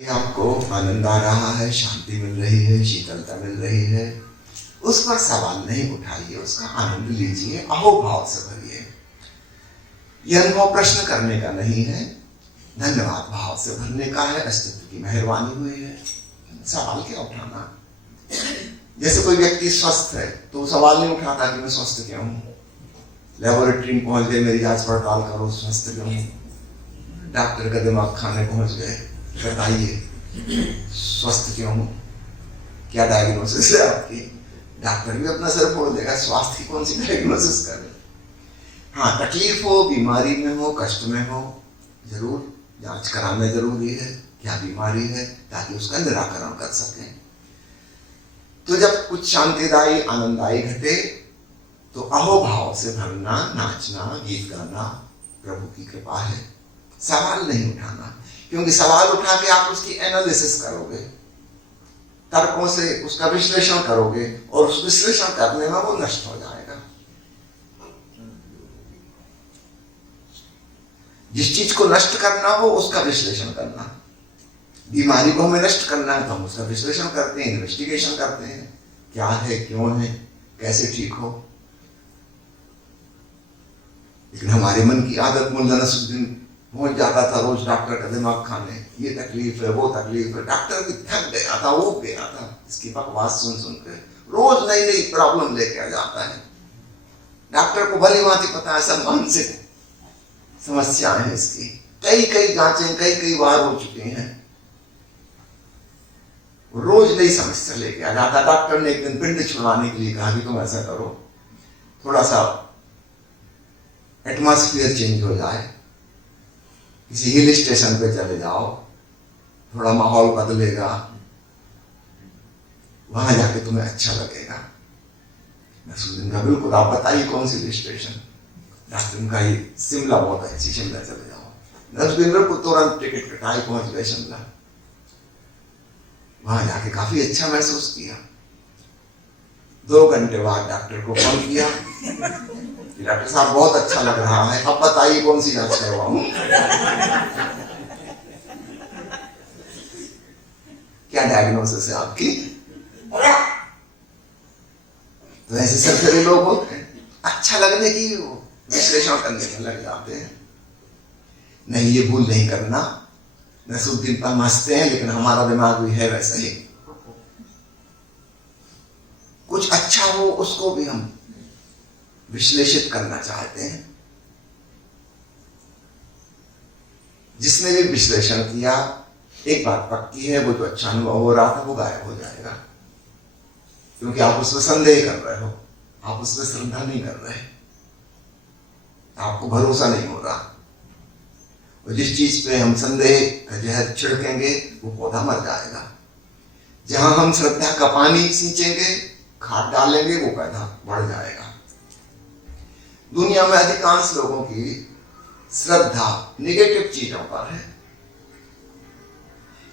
कि आपको आनंद आ रहा है, शांति मिल रही है, शीतलता मिल रही है, उस पर सवाल नहीं उठाइए, उसका आनंद लीजिए, अहोभाव से भरिए। यह अनुभव प्रश्न करने का नहीं है, धन्यवाद भाव से भरने का है। अस्तित्व की मेहरबानी हुई है, सवाल क्या उठाना। जैसे कोई व्यक्ति स्वस्थ है तो सवाल नहीं उठाता कि मैं स्वस्थ क्यों हूं। लेबोरेटरी में पहुंच गए, मेरी जांच पड़ताल करो, स्वस्थ क्यों हूं। डॉक्टर का दिमाग खाने पहुंच गए, बताइए स्वस्थ क्यों हूं, क्या डायग्नोसिस है आपकी। डॉक्टर भी अपना सर फोड़ देगा, स्वास्थ्य की कौन सी डायग्नोसिस करे। हाँ, तकलीफ हो, बीमारी में हो, कष्ट में हो, जरूर जांच कराना जरूरी है, क्या बीमारी है, ताकि उसका निराकरण कर सकें। तो जब कुछ शांतिदायी आनंददायी घटे तो अहोभाव से भरना, नाचना, गीत गाना प्रभु की कृपा है। सवाल नहीं उठाना, क्योंकि सवाल उठा के आप उसकी एनालिसिस करोगे, तर्कों से उसका विश्लेषण करोगे, और उस विश्लेषण करने में वो नष्ट हो जाएगा। जिस चीज को नष्ट करना हो उसका विश्लेषण करना। बीमारी को हमें नष्ट करना है तो हम उसका विश्लेषण करते हैं, इन्वेस्टिगेशन करते हैं, क्या है, क्यों है, कैसे ठीक हो। लेकिन हमारे मन की आदत, मुल्ला नसरुद्दीन पहुंच जाता था रोज डॉक्टर का दिमाग खाने, ये तकलीफ है, वो तकलीफ है। डॉक्टर भी थक गया था, वो गया था इसकी बकवास सुन सुन के। रोज नई नई प्रॉब्लम लेके आ जाता है। डॉक्टर को भली भांति पता है सब मानसिक समस्या है इसकी, कई कई जांचें कई बार हो चुकी हैं। रोज नई समस्या लेके आ जाता। डॉक्टर ने एक दिन पिंड छुड़वाने के लिए कहा कि तुम ऐसा करो, थोड़ा सा एटमॉस्फेयर चेंज हो जाए, किसी हिल स्टेशन पे चले जाओ, थोड़ा माहौल बदलेगा, वहां जाके तुम्हें अच्छा लगेगा। नसरुद्दीन का बिल्कुल, आप बताइए कौन सी हिल स्टेशन। डॉक्टर ने कहा ये शिमला बहुत अच्छी, शिमला चले जाओ। नसरुद्दीन बिल्कुल तुरंत टिकट कटाई, पहुंच गए शिमला। वहां जाके काफी अच्छा महसूस किया। 2 घंटे बाद डॉक्टर को फोन किया, डॉक्टर साहब बहुत अच्छा लग रहा है, अब बताइए कौन सी जांच करवाऊं। क्या डायग्नोसिस है आपकी। तो ऐसे सरसरी लोग होते हैं, अच्छा लगने की विश्लेषण करने में लग जाते हैं। नहीं, ये भूल नहीं करना। नसरुद्दीन पर हंसते हैं, लेकिन हमारा दिमाग भी है वैसा ही। कुछ अच्छा हो उसको भी हम विश्लेषित करना चाहते हैं। जिसने भी विश्लेषण किया, एक बात पक्की है, वो जो अच्छा अनुभव हो रहा था वो गायब हो जाएगा, क्योंकि आप उसमें संदेह कर रहे हो, आप उसमें श्रद्धा नहीं कर रहे, आपको भरोसा नहीं हो रहा। और जिस चीज पे हम संदेह का जहर छिड़केंगे वो पौधा मर जाएगा। जहां हम श्रद्धा का पानी सींचेंगे, खाद डालेंगे, वो पौधा बढ़ जाएगा। दुनिया में अधिकांश लोगों की श्रद्धा निगेटिव चीजों पर है।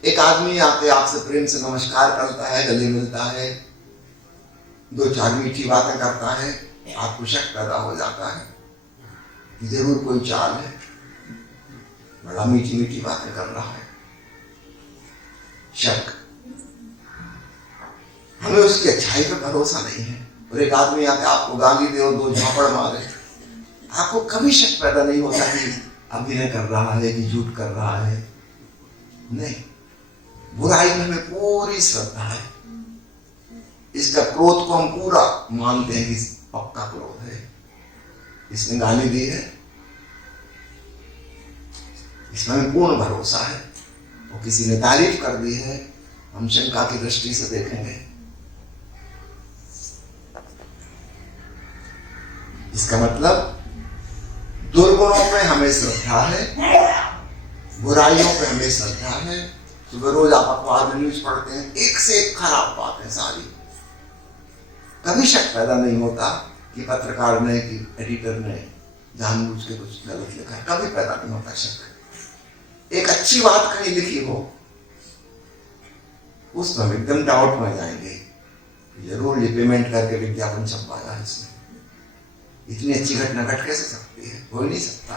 एक आदमी आके आपसे प्रेम से नमस्कार करता है, गले मिलता है, 2-4 मीठी बातें करता है, आपको शक पैदा हो जाता है कि जरूर कोई चाल है, बड़ा मीठी मीठी बातें कर रहा है। शक, हमें उसकी अच्छाई पे भरोसा नहीं है। और एक आदमी आके आपको गाली दे और 2 झापड़ मारे, आपको कभी शक पैदा नहीं होता कि अभिनय कर रहा है कि झूठ कर रहा है। नहीं, बुराई में हमें पूरी श्रद्धा है। इसका क्रोध को हम पूरा मानते हैं कि पक्का क्रोध है, इसने गाली दी है, इसमें हमें पूर्ण भरोसा है। और किसी ने तारीफ कर दी है, हम शंका की दृष्टि से देखेंगे। इसका मतलब दुर्गुणों पे हमें श्रद्धा है, बुराइयों पे हमें श्रद्धा है। सुबह रोज आप अखबार में न्यूज पढ़ते हैं, एक से एक खराब बातें सारी। कभी शक पैदा नहीं होता कि पत्रकार ने, कि एडिटर ने जानबूझ के कुछ गलत लिखा है, कभी पैदा नहीं होता शक। एक अच्छी बात कहीं लिखी हो, उस पर एकदम डाउट में जाएंगे, जरूर ये पेमेंट करके विज्ञापन छपवाया है इसने। इतनी अच्छी घटना घट कैसे सकती है, हो ही नहीं सकता।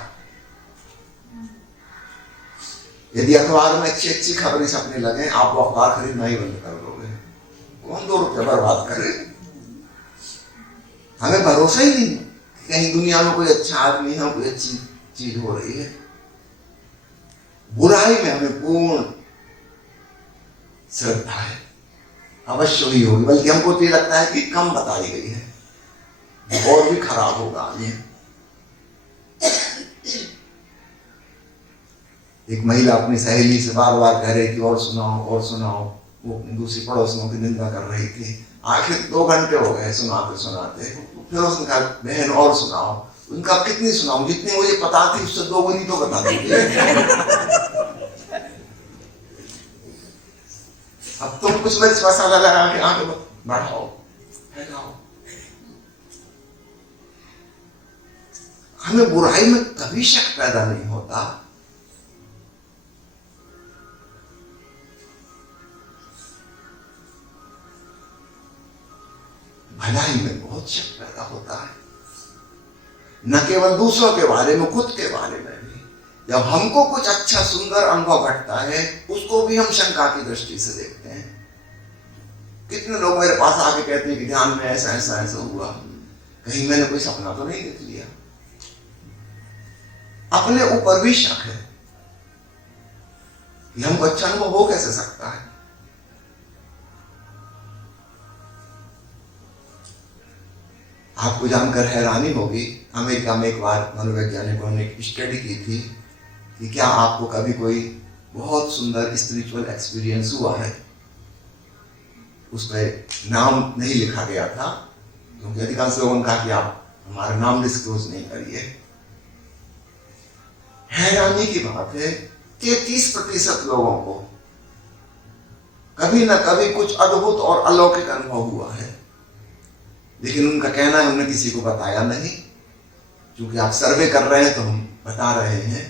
यदि अखबार में अच्छी अच्छी खबरें छपने लगे, आप वो अखबार खरीदना ही बंद कर दोगे। कौन 2 रुपये बर्बाद करे? हमें भरोसा ही नहीं कहीं दुनिया में कोई अच्छा आदमी है, कोई अच्छी चीज हो रही है। बुराई में हमें पूर्ण श्रद्धा है, अवश्य ही होगी, बल्कि हमको तो ये लगता है कि कम बताई गई है, और भी खराब होगा आगे। एक महिला अपनी सहेली से बार बार कह रही थी और सुनाओ और सुनाओ, वो दूसरी पड़ोसियों की निंदा कर रही थी। आखिर 2 घंटे हो गए सुनाते सुनाते, फिर उसने कहा बहन और सुनाओ। उनका कितनी सुनाऊं, जितनी मुझे पता थी उससे 2 गुनी तो बता दीजिए। अब तुम कुछ मिर्च मसाला लगा के आगे बढ़ाओ फैलाओ। हमें बुराई में कभी शक पैदा नहीं होता। भलाई में बहुत शक पैदा होता है, न केवल दूसरों के बारे में, खुद के बारे में भी। जब हमको कुछ अच्छा सुंदर अनुभव घटता है, उसको भी हम शंका की दृष्टि से देखते हैं। कितने लोग मेरे पास आके कहते हैं कि ध्यान में ऐसा ऐसा ऐसा हुआ, कहीं मैंने कोई सपना तो नहीं देख लिया। अपने ऊपर भी शक है कि हमको अच्छा अनुभव हो कैसे सकता है। आपको जानकर हैरानी होगी, अमेरिका में एक बार मनोवैज्ञानिकों ने एक स्टडी की थी कि क्या आपको कभी कोई बहुत सुंदर स्पिरिचुअल एक्सपीरियंस हुआ है। उस पर नाम नहीं लिखा गया था, क्योंकि अधिकांश लोगों ने कहा कि आप हमारा नाम डिस्क्लोज नहीं करिए। हैरानी की बात है कि 30% लोगों को कभी ना कभी कुछ अद्भुत और अलौकिक अनुभव हुआ है, लेकिन उनका कहना है हमने किसी को बताया नहीं। क्योंकि आप सर्वे कर रहे हैं तो हम बता रहे हैं।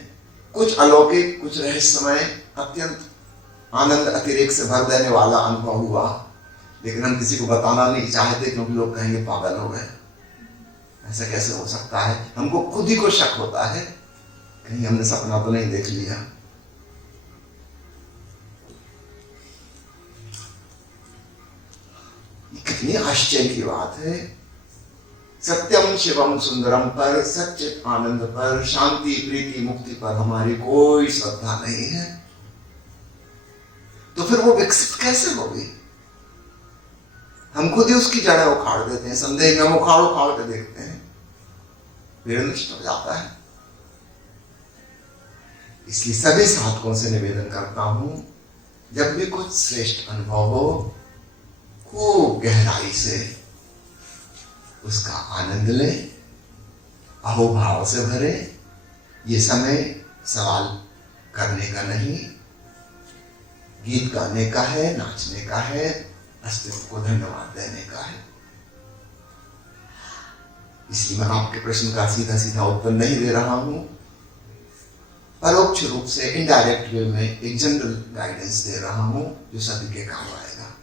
कुछ अलौकिक, कुछ रहस्यमय, अत्यंत आनंद अतिरेक से भर देने वाला अनुभव हुआ, लेकिन हम किसी को बताना नहीं चाहते, क्योंकि लोग कहेंगे पागल हो गए, ऐसा कैसे हो सकता है। हमको खुद ही को शक होता है, कहीं हमने सपना तो नहीं देख लिया। कितनी आश्चर्य की बात है। सत्यम शिवम सुंदरम पर, सच्चित आनंद पर, शांति प्रीति मुक्ति पर हमारी कोई श्रद्धा नहीं है, तो फिर वो विकसित कैसे होगी। हम खुद ही उसकी जड़ें उखाड़ देते हैं। संदेह में हम उखाड़ उखाड़ के देखते हैं, पेड़ नष्ट हो जाता है। इसलिए सभी साधकों से निवेदन करता हूं, जब भी कुछ श्रेष्ठ अनुभव हो, खूब गहराई से उसका आनंद लें, अहोभाव से भरे। ये समय सवाल करने का नहीं, गीत गाने का है, नाचने का है, अस्तित्व को धन्यवाद देने का है। इसलिए मैं आपके प्रश्न का सीधा सीधा उत्तर नहीं दे रहा हूं, परोक्ष रूप से, इनडायरेक्ट वे में एक जनरल गाइडेंस दे रहा हूं जो सभी के काम आएगा।